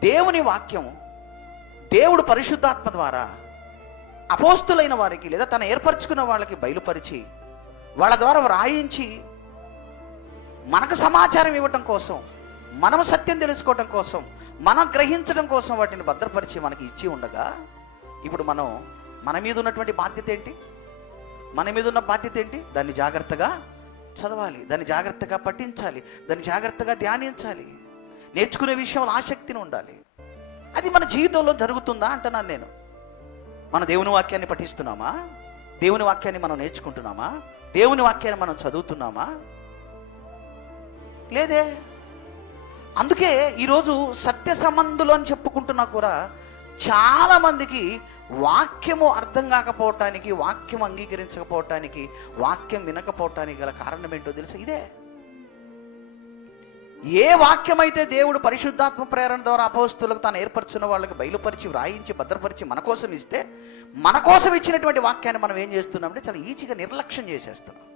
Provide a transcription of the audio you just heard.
దేవుని వాక్యం దేవుడు పరిశుద్ధాత్మ ద్వారా అపోస్తులైన వారికి లేదా తను ఏర్పరచుకున్న వాళ్ళకి బయలుపరిచి వాళ్ళ ద్వారా వ్రాయించి మనకు సమాచారం ఇవ్వటం కోసం, మనం సత్యం తెలుసుకోవటం కోసం, మనం గ్రహించడం కోసం వాటిని భద్రపరిచి మనకి ఇచ్చి ఉండగా, ఇప్పుడు మన మీద ఉన్నటువంటి బాధ్యత ఏంటి? మన మీద ఉన్న బాధ్యత ఏంటి? దాన్ని జాగ్రత్తగా చదవాలి, దాన్ని జాగ్రత్తగా పఠించాలి, దాన్ని జాగ్రత్తగా ధ్యానించాలి, నేర్చుకునే విషయంలో ఆసక్తిని ఉండాలి. అది మన జీవితంలో జరుగుతుందా అంటున్నాను నేను. మన దేవుని వాక్యాన్ని పఠిస్తున్నామా? దేవుని వాక్యాన్ని మనం నేర్చుకుంటున్నామా? దేవుని వాక్యాన్ని మనం చదువుతున్నామా? లేదే. అందుకే ఈరోజు సత్య సంబంధులు అని చెప్పుకుంటున్నా కూడా చాలామందికి వాక్యము అర్థం కాకపోవటానికి, వాక్యం అంగీకరించకపోవటానికి, వాక్యం వినకపోవటానికి గల కారణం ఏంటో తెలుసా? ఇదే. ఏ వాక్యమైతే దేవుడు పరిశుద్ధాత్మ ప్రేరణ ద్వారా అపోస్తులకు తాను ఏర్పరచిన వాళ్ళకి బయలుపరిచి, వ్రాయించి, భద్రపరిచి మన కోసం ఇస్తే, మన కోసం ఇచ్చినటువంటి వాక్యాన్ని మనం ఏం చేస్తున్నామంటే చాలా ఈజీగా నిర్లక్ష్యం చేసేస్తున్నాం.